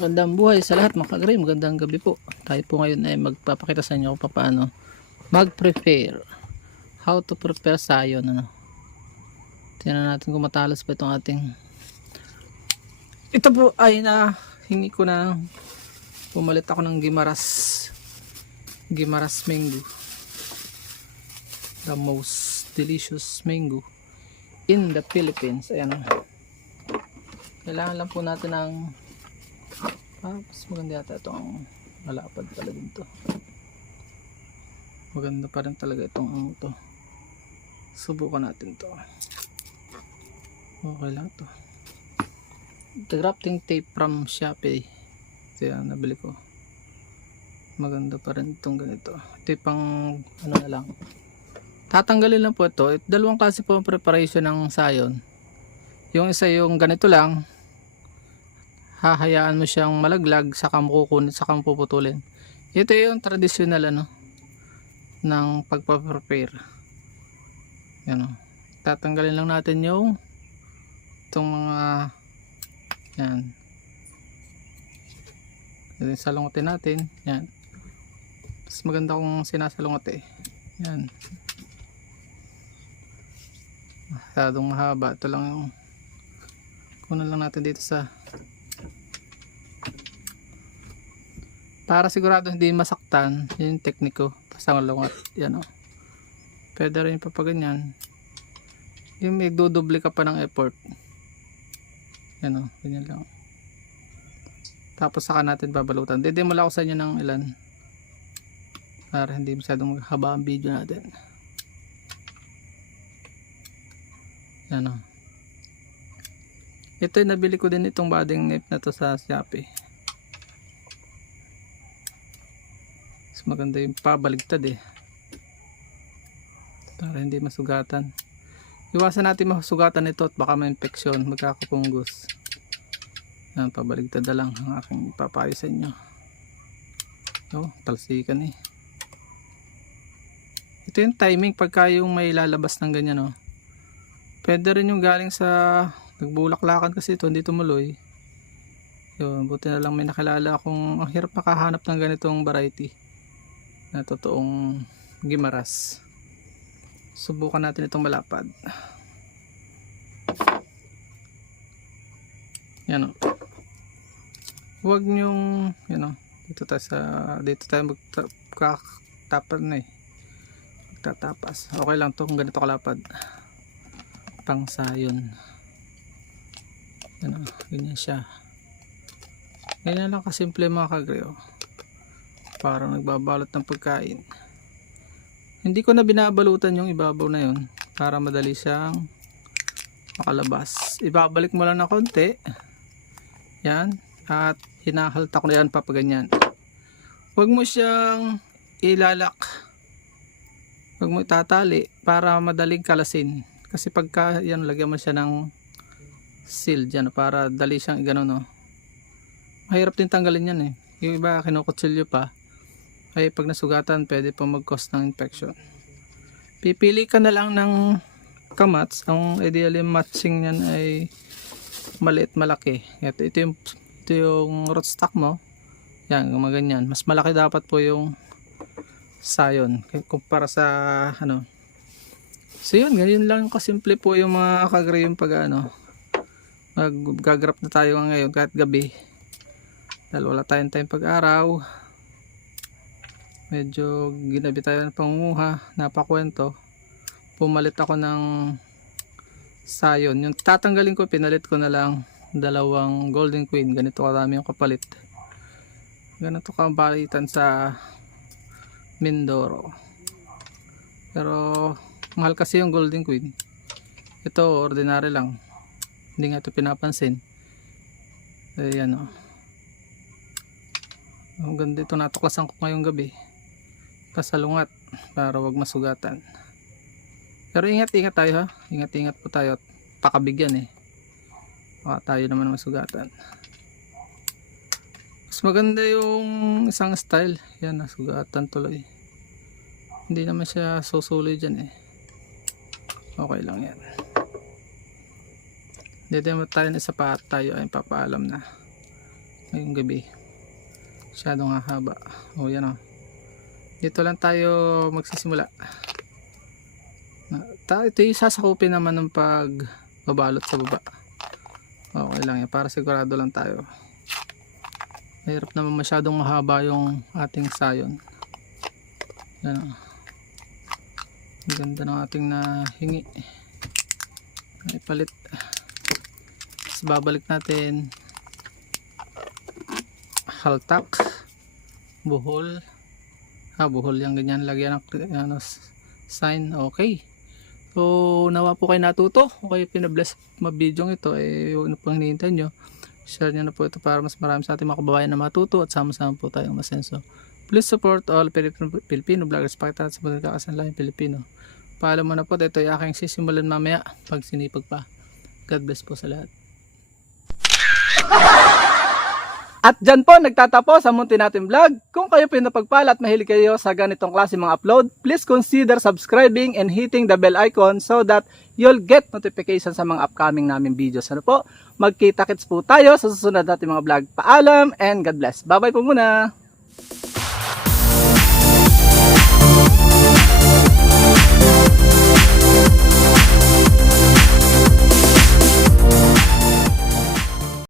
Magandang buhay sa lahat mga kagre, magandang gabi po. Tayo po ngayon ay magpapakita sa inyo kung paano mag-prepare. How to prepare sayon. Tingnan natin kung matalas pa itong ating. Ito po ay hingi ko na pumalit ako ng Gimaras mango. The most delicious mango in the Philippines. Ayan. Kailangan lang po natin ng mas maganda yata itong malapad pala dito. Maganda pa rin talaga itong to. Subukan natin to. Okay lang to. The grafting tape from Shopee. Ito yan, nabili ko. Maganda pa rin itong ganito. Ito pang ano na lang. Tatanggalin lang po ito. Dalawang klase po ang preparation ng sayon. Yung isa yung ganito lang. Hahayaan mo siyang malaglag sa kukunit sa puputulin. Ito yung traditional ng pagpa-prepare. Yan tatanggalin lang natin yung itong mga yan. Salungotin natin. Yan. Mas maganda kung sinasalungot Yan. Masyadong mahaba. Ito lang yung kunan lang natin dito sa para sigurado hindi masaktan. Yun yung tekniko. Pasangalungat. Yan pwede rin pa ganyan. Yung may dudoble ka pa ng effort. Yan ganyan lang. Tapos saka natin babalutan. Didemula ko sa inyo ng ilan. Para hindi masyadong maghaba ang video natin. Yan Ito yung nabili ko din itong badding knife na to sa Shopee. Maganda yung pabaligtad para hindi masugatan. Iwasan natin masugatan ito at baka may infeksyon, magkakapunggos. Yan, pabaligtad na lang ang aking ipapayo sa inyo. Talsikan ito yung timing pagka yung may lalabas ng ganyan pwede rin yung galing sa nagbulaklakan kasi ito hindi tumuloy. Yun, buti na lang may nakilala akong ang hirap makahanap ng ganitong variety na totoong Gimaras. Subukan natin itong malapad. Yan huwag nyong dito tayo magtatapan magtatapas. Okay lang to kung ganito kalapad. Pang sayon. Ganyan siya. Ganyan lang kasimple mga kagre parang nagbabalot ng pagkain. Hindi ko na binabalutan yung ibabaw na yun para madali siyang makalabas. Ibabalik mo lang na konti. Yan. At hinahalta ko na yan papaganyan. Huwag mo siyang ilalak. Huwag mo itatali para madaling kalasin. Kasi pagka yan lagyan mo siya ng seal dyan para dali siyang gano'n mahirap din tanggalin yan Yung iba kinukutsilyo pa. Ay pag nasugatan pwede pa mag-cause ng infection. Pipili ka na lang ng kamats. Ang ideally matching niyan ay maliit malaki. Ito yung rootstock mo. Yan, ganyan. Mas malaki dapat po yung sayon kumpara sa So yun, ganyan lang kasimple po yung mga kagre yung pag maggagrap na tayo ngayon kahit gabi. Dahil wala tayong time pag-araw. Medyo ginabi tayo ng pangunguha, napakwento. Pumalit ako ng sayon. Yung tatanggalin ko, pinalit ko na lang 2 golden queen. Ganito karami yung kapalit. Ganito kabalitan sa Mindoro. Pero mahal kasi yung golden queen. Ito ordinary lang. Hindi nga ito pinapansin. Ayan ang ganda ito, natuklasan ko ngayong gabi. Pasalungat para wag masugatan. Pero ingat-ingat tayo Ingat-ingat po tayo at pakabigyan baka tayo naman masugatan. Mas maganda yung isang style. Yan, nasugatan tuloy. Hindi naman siya susuloy dyan Okay lang yan. Dito naman tayo na isa pa at tayo ay papaalam na. ngayong gabi. Masyadong hahaba. O yan o. Dito lang tayo magsisimula. Ito yung sasakupin naman ng pagbabalot sa baba. Okay lang yan, para sigurado lang tayo. Mahirap naman masyadong mahaba yung ating sayon. Yan o. Ang ganda ng ating nahingi. Ipalit. Tapos babalik natin. Haltak, buhol, buhol yung ganyan, lagyan ng sign. Okay, so nawa po kayo natuto o kayo pinabless mabidyong ito, huwag na pang hinihintay nyo, share nyo na po ito para mas marami sa ating mga kababayan na matuto at sama-sama po tayong masenso. Please support all Filipino vloggers, pakita sa mga kakasanlayang Pilipino. Paalam mo na po, ito ay aking sisimulan mamaya pag sinipag pa. God bless po sa lahat. At dyan po nagtatapos ang munti natin vlog. Kung kayo pinapagpala at mahilig kayo sa ganitong klase mga upload, please consider subscribing and hitting the bell icon so that you'll get notification sa mga upcoming namin videos. Ano po? Magkita-kits po tayo sa susunod natin mga vlog. Paalam and God bless. Bye bye po muna.